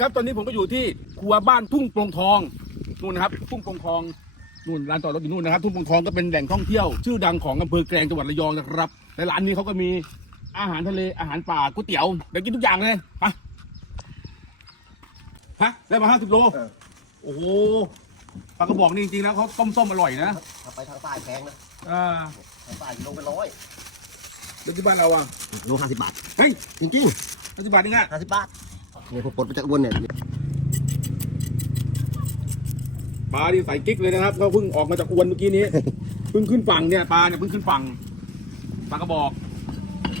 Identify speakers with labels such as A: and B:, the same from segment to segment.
A: ครับตอนนี้ผมก็อยู่ที่ครัวบ้านทุ่งโปรงทองนู่นนะครับ ทุ่งโปรงทองนู่นร้านจอดรถอยู่นู่นนะครับ ทุ่งโปรงทองก็เป็นแหล่งท่องเที่ยว ชื่อดังของอำเภอแกลงจังหวัดระยองนะครับในร้านนี้เขาก็มีอาหารทะเลอาหารป่าก๋วยเตี๋ยวเดี๋ยวกินทุกอย่างเลยไปฮะได้มาห้าสิบโล
B: เออ
A: โอ้โหปลากระบอกนี่จริงๆแล้วเขาต้มส้มๆอร่อยนะ
B: ถ้าไปทางใต้แพงนะ
A: อ่า
B: ทางใต้กิโลเป็นร้อย
A: แล้วที่บ้านเราอะ
B: โลห้าสิบบาท
A: เฮ้ย
B: จริง
A: ห้าสิบบาทนี่ไง
B: ๆห้าสิบบาท เนี่ยผมปลดมาจากอ้วนเนี่ย
A: ปลาที่ใส่กิ๊กเลยนะครับเขาเพิ่งออกมาจากอวนเมื่อกี้นี้ เพิ่งขึ้นฝั่งเนี่ยปลาเนี่ยเพิ่งขึ้นฝั่งปลากระบอก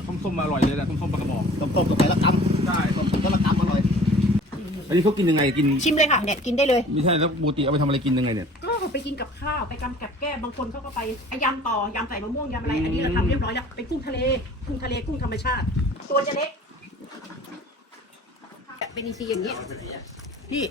A: ส้มๆอร่อยเลยแหละส้มๆปลากระบอก
B: ต้มๆกับไปละกำ
A: ใช่
B: ต้มก็ละกำอร่อย
A: อันนี้เขากินยังไงกิน
C: ชิมเลยค่ะเนี่ยกินได้เลย
A: ไม่ใช่แล้วปกติเอาไปทำอะไรกินยังไงเนี่ย
C: ก็ไปกินกับข้าวไปกำกับแก้มบางคนเขาก็ไปยำต่อยำใส่มะม่วงยำอะไร อันนี้เราทำเรียบร้อยแล้วเป็นกุ้งทะเลกุ้งทะเลกุ้งธรรมชาติตัวจะเล็ก เป็นอีซีอย่างนี้พี่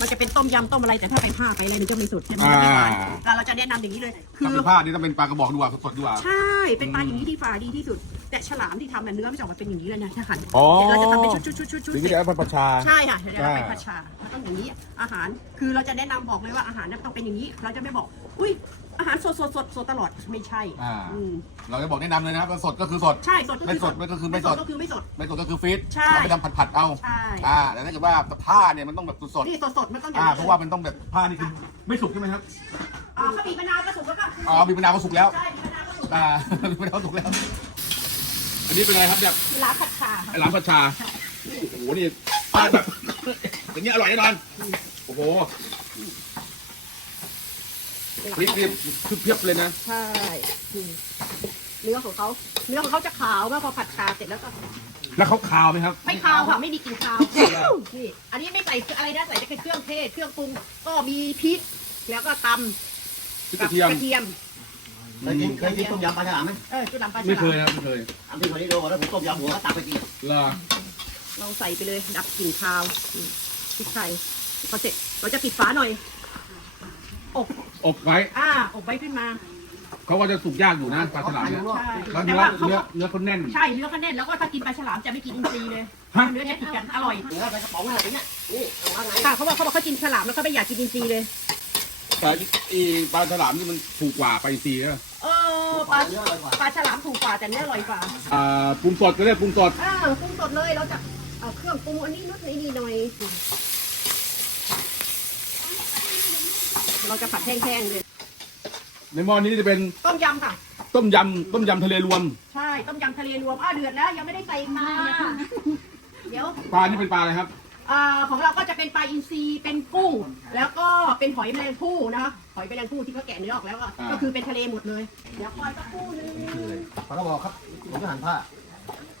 C: มันจะเป็นต้มยำต้มอะไรแต่ถ้าไปผ้าไปอะไรมันจะไม่สุดใช่ไหมมันจะไม่หวานแต่เราจะแนะนำอย่างนี้เลย คื
A: ถ้า
C: อ
A: เป็นผ้านี่ต้องเป็นปลากระบอกดีกว่าสดๆดีกว่า
C: ใช่เป็นปลาอย่างนี้ที่ฝาดีที่สุด แต่ฉลามที่ทำน่ะเนื้อไม่จะออกมาเป็นอย่างนี้เลยนะถ้าหั่น
A: อ๋อ
C: เราจะทำเป็นชุดๆๆๆๆ
A: นี่ก็จะเอาผัดชา
C: ใช่ค่ะเดี๋ยวเราไป
A: ใช่
C: ผัดชาต้องอย่างนี้อาหารคือเราจะแนะนำบอกเลยว่าอาหารนั้นต้องเป็นอย่างนี้ เราจะไม่บอก อุ้ย อาหารสดสดสดสดตลอดไม่ใช่
A: อ่า
C: อืม
A: เราจะบอกแนะนำเลยนะครับว่าสดก็คือสด
C: ใช่สดก็
A: ไม่
C: คือ
A: สดไม่ก็คือไม่สด
C: ก็คือไม่สด
A: ไม่สดก็คือฟีด
C: ใช่
A: เราไปทำผัดๆเอา
C: ใช่
A: อ่าแต่ถ้าเกิดว่าผ้าเนี่ยมันต้องแบบสด
C: นี่สดสดมันต้อง
A: ๆ
C: อย่าง
A: อ่า
C: นี้
A: เพราะว่ามันต้องแบบผ้านี่คือไม่สุกใช่ไหมครับ
C: อ่าข้าวบีบมะนาวก็สุกแล้วก็
A: อ๋อมีมะนาวก็สุกแล้ว
C: ใช่บีบมะนาวก็สุก
A: อ่า มีมะนาวสุกแล้ว อันนี้เป็นอะไรครับแบบ
C: ร้านผัดชาค่ะ
A: ไอ้ร้านผัดชา โอ้โห นี่ปลาแบบ อย่างเงี้ยอร่อยแน่นอน โอ้โห พริกนี่คือเพียบเลยนะ
C: ใช่อืมเนื้อของเขาเนื้อของเขาจะขาวมากพอผัดชาเสร็จแล้วก็
A: แล้วเขาคาวไหมครับ
C: ไม่คาวค่ะ ไม่มีกลิ่นคาวนี่อันนี้ไม่ใส่อะไรนะใส่แต่แค่เครื่องเทศเครื่องปรุงก็มีพริก แล้วก็ตำ
A: พริกกระเทียม
C: กระเทียม
B: เคยกินเคยกินต้มยำปลาฉลามไหม
C: เออจุดดำปลาฉ
A: ไม่เคย
C: ลาม
A: ครับไม่เคย
B: อันที่วันนี้โดนแล้วผมต้มยำหัวก็ตักไปกิน
A: เหรอ
C: เราใส่ไปเลย ดับกลิ่นคาวอืมพริกไทยพอเสร็จเราจะปิดฝาหน่อยอบ
A: อบไว้
C: อ่าอบไว้ขึ้นมา
A: เขาว่าจะสุกยากอยู่นะปลาฉลามเนี่ย
C: ใช่
A: แล้ว
C: แต่
A: เนื้อ
C: ว่าเขา
A: เนื้อเนื้อเขาแน่น
C: ใช่เนื้อก็แน่นแล้วก็ถ้ากินปลาฉลามจะไม่กินอินทรีย์เลย
A: ฮะ
C: เนื้อจะติดกันอร่อย
B: เนื้อไปกระป๋องอะไรเนี่ยนี่เอามาไง
C: ค่ะเขาบอกเขาบอกเขากินฉลามแล้วเขาไม่อยากกินอินทรีย์เลย
A: แต่อีปลาฉลามนี่มันถูกกว่าไปซีนะ
C: เออปลา
B: เนื้ออร่อยกว่า
C: ปลาฉลามถูกกว่าแต่เนื้ออร่อยกว่า
A: อ่าปรุงสดก็ได้ปรุงสด
C: อ่าปรุงสดเลยเราจะเอาเครื่องปรุงอันนี้นุดนี้นี่หน่อย เราจะผัดแห้งๆเลย
A: ในหม้อนี้จะเป็น
C: ต้มยำค่ะ
A: ต้มยำต้มยำทะเลรวม
C: ใช่ต้มยำทะเลรวมอ้าวเดือดแล้ว ยังไม่ได้ใส่ปลาเดี๋ยว
A: ปลานี่เป็นปลาอะไรครับ
C: อ่าของเราก็จะเป็นปลาอินทรีเป็นกุ้ง แล้วก็เป็นหอยแมลงภู่นะคะหอยแมลงภู่ที่เขาแกะเนื้อออกแล้วก็
A: อ่า
C: ก็คือเป็นทะเลหมดเลยเดี๋ยวคอยสักครู่นึง
B: ปลากระบอกครับผมจะหั่นผ้า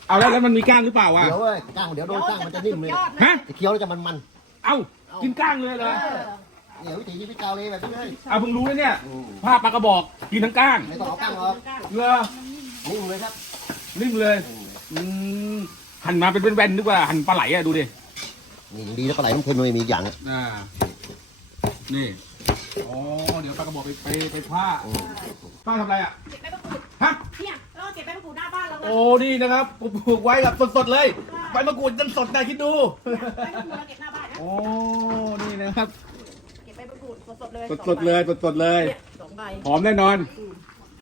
A: เอาแล้วแล้วมันมีก้างหรือเปล่าวะ
B: เดี๋ยวเว้ยก้างเดี๋ยวโดนก้างมันจะนิ่มเลย
C: ยอดเลย
A: ฮะ
B: จะเคี้ยวแล้วจะมันมัน
A: เอ้ากินก้างเลยเหร
C: เอ
A: อ
C: อ
B: ๆ เนี่ยวิถีชีวิตชาวเลแบบนี้เลย
A: เอาเพิ่งรู้นะเนี่ย
B: อืม
A: ผ้าปลากระบอกกินทั้งก้าง
B: ไม่ต้องเอาก้างออก
A: เหรอ
B: นิ่มเลยครับ
A: นิ่มเลยอืมหั่นมาเป็นแว่นๆนึกว่าหั่นปลาไหลอะดูดิ
B: นี่ดีแล้วปลาไหลน้ำเค็มมันไม่มีอย่างอะ
A: อ่า นี่ อ๋อ เดี๋ยวปลากระบอกไปไปไปผ้า
B: อืม
A: ผ้าทำอะไรอะ
C: เก็บใบมะกรูด
A: ฮะ
C: เนี่ยเออเก็บใบมะกรูดหน้าบ้านเราเลย
A: โอ้ นี่นะครับปลูกไว้แบบสดๆเลยใบมะกรูดยังสดนะคิดดู
C: ใบมะกรูดเราเก็บหน้าบ้านนะ
A: โอ้ นี่นะครับ
C: เก็บใบมะกรู ดสดๆเลย
A: สดๆเลยสดๆเลย
C: เนี่ยสองใบ
A: หอมแน่นอน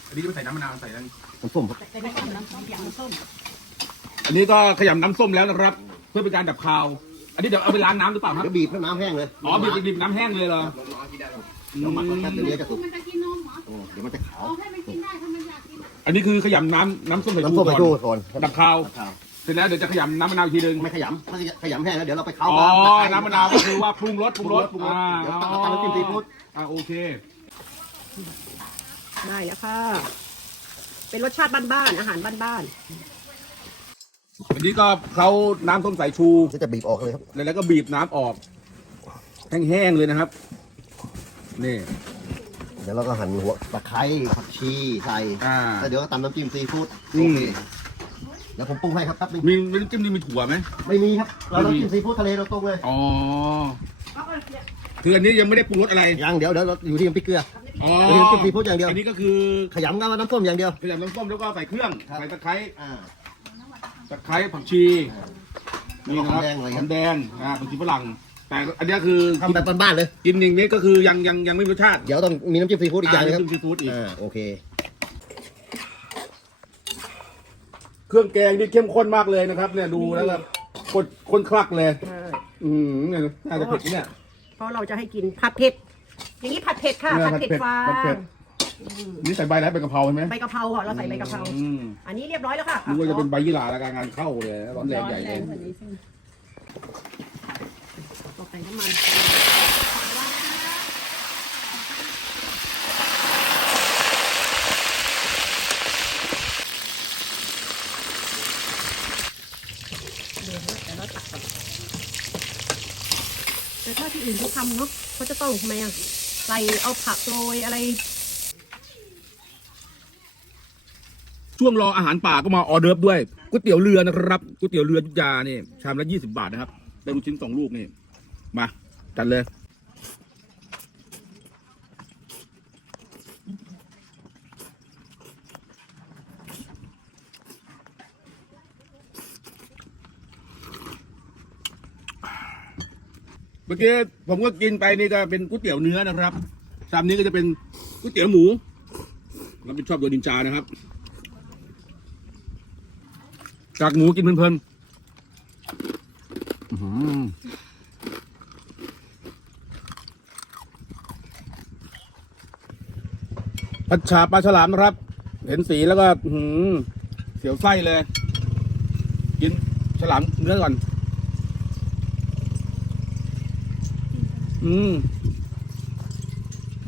A: อันนี้ก็ไปใส่น้ำมะนาวใส่นั่น
B: น้ำส้มครับ
C: ใส่ใบส้มน้ำส้มอย่างน้ำส้ม
A: อันนี้ก็ขยำน้ำส้มแล้วนะครับ เพื่อเป็นการดับคาว อันนี้เดี๋ยวเอาไปล้างน้ำหรือเปล่าครับ
B: เดี๋ยวบีบให้น้ำแห้งเลย
A: อ๋อบีบบีบน้ำแห้งเลยเหรอ
B: เดี๋ยวหมักมันแป๊บเดียวจะสุก
D: มันจะกินนมเหรอ
B: อืมเดี๋ยวมันจะขาว
D: เอาให้มันกินได้ถ้ามันอยากกิน
A: อันนี้คือขยำน้ำน้ำส้มสาย
B: น้ำ
A: ชู
B: ส้มไป
A: ก่อน
B: ดูก่อน
A: ดับคาว
B: ดับคาว
A: เสร็จแล้วเดี๋ยวจะขยำน้ำมะนาวอีกทีนึง
B: ไม่ขยำถ้าขยำแห้งแล้วเดี๋ยวเราไปเข้า
A: อ๋อ
B: บ้าน
A: น้ำมะนาวก็คือว่าปรุงรสปรุงรส
B: ปรุงรส
A: อ่า
B: เดี๋ยวตักตักน้ำจิ้มซีฟู้ด
A: อ่าโอเค
C: ได้แล้วค่ะ เป็นรสชาติบ้านๆอาหารบ้าน
A: อันนี้ก็เขาน้ำส้มสายชู
B: ก็จะบีบออกเลยครับ
A: แล้วก็บีบน้ำออก แห้งๆเลยนะครับ นี่
B: เดี๋ยวเราก็หั่นหัวตะไคร้ผักชีใส่
A: อ่า
B: แล้วเดี๋ยวก็ตำน้ำจิ้มซีฟู้ด
A: อื
B: โอ
A: ม
B: เคเดี๋ยวผมปรุงให้ครับแป๊บนึง
A: มีมีน้ำจิ้มนี่มีถั่วไหม
B: ไม่มีครับ เรา
A: ไม่มี
B: น้ำจิ้มซีฟู้ดทะเลเราตรงเลย
A: อ๋อ
C: ๆ เอาเลยเนี่ย
A: คืออันนี้ยังไม่ได้ปรุงรสอะไร
B: ยังเดี๋ยวเดี๋ยวเราอยู่ที่น้ำพริกเกลือ
A: อ๋อ
B: เดี๋ยวน้ำจิ้มซีฟู้ดอย่างเดียว
A: อันนี้ก็คือ
B: ขยำกับน้ำส้มอย่างเดียว
A: ขยำน้ำส้มแล้วก็ใส่เครื่อง
B: ครับ
A: ใส่ตะไคร้
B: อ่า
A: ตะไคร้ผักชี นี่นะครับ
B: หอมแดงอะไร
A: ห
B: ค
A: อ
B: รับ
A: มแดงอ่าเป็นสีฝรั่ง แต่อันเนี้ยคือ
B: ทำแบบบ้านๆเลย
A: กินอย่างนี้ก็คือยังยังยังไม่มีรสชาติ
B: เดี๋ยวต้องมีน้ำจิ้มซีฟู้ดอีกอย่างนึงครับ
A: น้ำจิ้มซีฟู้ดอีก
B: อ่าโอเค
A: เครื่องแกงนี่เข้มข้นมากเลยนะครับ เนี่ยดูแล้วแบบคนคนคลักเลย อืมเนี่ยน่าจะเผ็ดนะเนี่ย
C: เพราะเราจะให้กินผัดเผ็ด อย่างนี้ผัดเผ็ดค่ะ
A: เนี่ย
C: ผัดเผ็ด
A: ผัดเผ็ด
C: ฟา
A: ผัดเผ็ดนี่ใส่ใบอะไรใบกะเพราใช่ไหม
C: ใบกะเพราค่ะเราใส่ใบกะเพรา
A: อืม
C: อันนี้เรียบร้อยแล้วค่ะ
A: นึกว่าจะเป็นใบยี่หร่าแล้วกันงานเข้าเลยร้อนแรงใหญ่เลย
C: ตกแต่งน้ำมัน เขาทำเนาะเขาจะต้องทำไมอะใส่เอาผักโรยอะไร
A: ช่วงรออาหารป่าก็มาออเดิร์ฟด้วยก๋วยเตี๋ยวเรือนะครับก๋วยเตี๋ยวเรือยุทธยานี่ชามละยี่สิบาทนะครับได้ลูกชิ้นสองลูกนี่มาจัดเลย เมื่อกี้ผมก็กินไปนี่ก็เป็นก๋วยเตี๋ยวเนื้อนะครับชามนี้ก็จะเป็นก๋วยเตี๋ยวหมูรับผิดชอบโดยดินจานะครับ จากหมูกินเพลินๆอื้อหือผัดฉาปลาฉลามนะครับ เห็นสีแล้วก็อื้อหือเสียวไส้เลย กินฉลามเนื้อก่อน อืม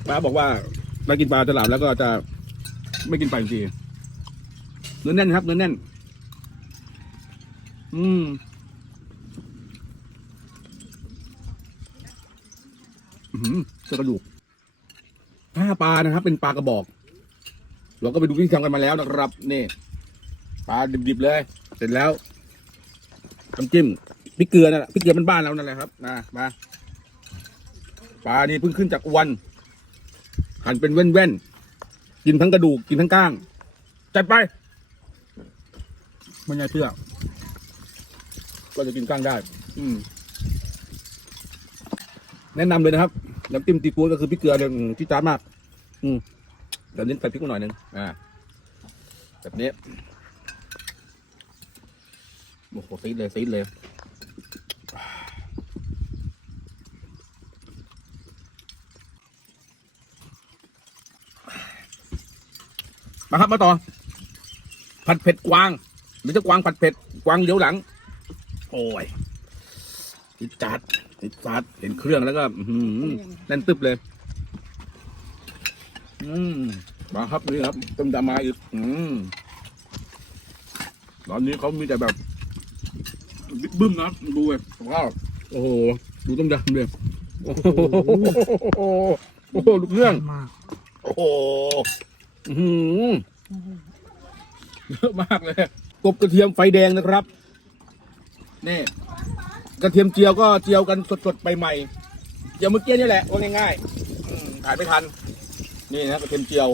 A: ป้าบอกว่าไปกินปลาฉลามแล้วก็จะไม่กินปลาอีกทีเนื้อแน่นครับเนื้อแน่น อืมอื้อหือเสื้อกระดูกผ้าปลานะครับ เป็นปลากระบอก เราก็ไปดูวิธีทำกันมาแล้วนะครับ นี่ปลาดิบๆเลย เสร็จแล้วน้ำจิ้มพริกเกลือนั่นแหละพริกเกลือบ้านๆเรานั่นแหละครับมามา ปลานี่เพิ่งขึ้นจากอวนหั่นเป็นแว่นๆกินทั้งกระดูกกินทั้งก้างจัดไปไม่ใช่เพื่อก็จะกินก้างได้ อืมแนะนำเลยนะครับน้ำจิ้มตีฟูก็คือพริกเกลือเลยอืมที่จ้าดมาก อืมเดี๋ยวนี้ใส่พริกหน่อยหนึงอ่าแบบนี้โอ้โหซีดเลยซีดเลย มาครับมาต่อ ผัดเผ็ดกวางหรือจะกวางผัดเผ็ดกวางเลี้ยวหลัง โอ้ยติดจัดติดจัดเห็นเครื่องแล้วก็อื้อหือแน่นตึบเลย อืมมาครับนี่ครับต้มยำมาอีกอืมตอนนี้เขามีแต่แบบบิ๊กบึ้มนะดูเลยว้าวโอ้โหดูต้มยำเลยโอ้โหโอ้โหลูกเรื่องโอ้โห อื้อหือเยอะมากเลยกบกระเทียมไฟแดงนะครับ นี่ กระเทียมเจียวก็เจียวกันสดๆใหม่ๆเจียวเมื่อกี้นี่แหละว่าง่ายๆอืมถ่ายไม่ทัน นี่นะกระเทียมเจียว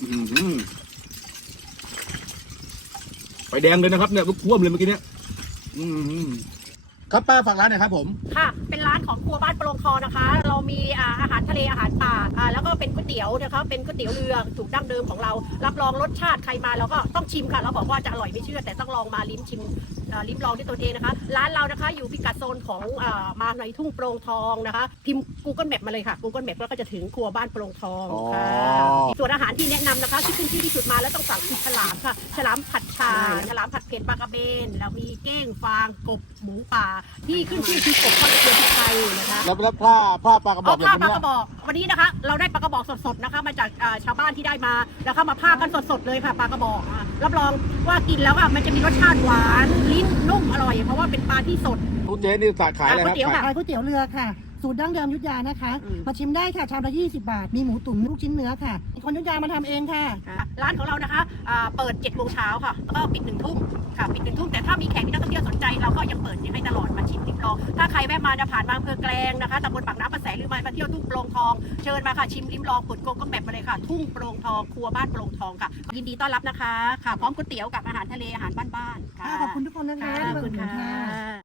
A: อื้อหือไฟแดงเลยนะครับเนี่ยลุกท่วมเลยเมื่อกี้เนี่ยอื้อหือครับป้าฝากร้านหน่อยครับผม
C: ค่ะ เป็นร้านของครัวบ้านปลงคอนะคะ มีอาหารทะเลอาหารป่าแล้วก็เป็นก๋วยเตี๋ยวนะคะเป็นก๋วยเตี๋ยวเรือถูกดั้งเดิมของเรา รับรองรสชาติใครมาเราก็ต้องชิมค่ะเราบอกว่าจะอร่อยไม่เชื่อ แต่ต้องลองมาลิ้มชิมลิ้มลองด้วยตัวเองนะคะ ร้านเรานะคะอยู่พิกัดโซนของอามาในทุ่งโปร่งทองนะคะ พิมพ์ Google Map มาเลยค่ะ Google Map แล้วก็จะถึงครัวบ้านโปร่งทองค่ะ
A: อ๋อ
C: ส่วนอาหารที่แนะนำนะคะที่ขึ้นที่ที่สุดมาแล้วต้องสั่งคือฉลามค่ะ ฉลามผัดชา ฉลามผัดเผ็ดปลากระเบน แล้วมีเก้งฟางกบหมูป่า ที่ขึ้นชื่อคือกบทอดกระเทียมพริกไทยนะคะ
A: แล้วแล้วผ้าผ้าปลากระบอ
C: เอา
A: ก
C: ผ้า
A: แบบ
C: ปลา
A: นี้
C: กระบอกวันนี้นะคะ เราได้ปลากระบอกสดๆนะคะมาจากอ่าชาวบ้านที่ได้มาแล้วเข้ามาผ้ากันสดๆเลยค่ะปลากระบอกอะรับรองว่ากินแล้วอะมันจะมีรสชาติหวานลิ้นนุ่มอร่อยเพราะว่าเป็นปลาที่สด
A: ทุกเจ๊นี่สาขายอะไรค
C: ก๋
A: รั
C: วยเตี๋ยว
A: บ
C: ค่ะ
E: ขายก๋วยเตี๋ยวเรือค่ะ สูตรดั้งเดิมอยุทธยานะคะ
C: อืม
E: มาชิมได้ค่ะชามละ20 บาท มีหมูตุ๋นลูกชิ้นเนื้อค่ะคนอยุทธยามาทำเองค่ะ
C: ค่ะ ร้านของเรานะคะอ่าเปิด7จ็ดโมงเช้าค่ะ แล้วก็ปิดหนึ่งทุ่มค่ะ ปิดหนึ่งทุ่มแต่ถ้ามีแขกมีนักท่องเที่ยวสนใจ เราก็ยังเปิดให้ตลอดมาชิมริมลทอง ถ้าใครแวะมาจะผ่านมาอำเภอแกลงนะคะตำบลปากน้ำประแสหรือมามาเที่ยวทุ่งโปร่งทอง เชิญมาค่ะชิมลิ้มลองกดโกงก็แบบมาเลยค่ะ ทุ่งโปร่งทอง ครัวบ้านโปร่งทองค่ะ ยินดีต้อนรับนะคะ ค่ะ พร้อมก๋วยเตี๋ยวกับอาหารทะเลอาหารบ้านๆค่ะ
E: ค่ะขอบคุณทุกคนนะคะ
C: ค่ะขอบคุณ
E: ที่มาอุดหนุน
C: ค่ะ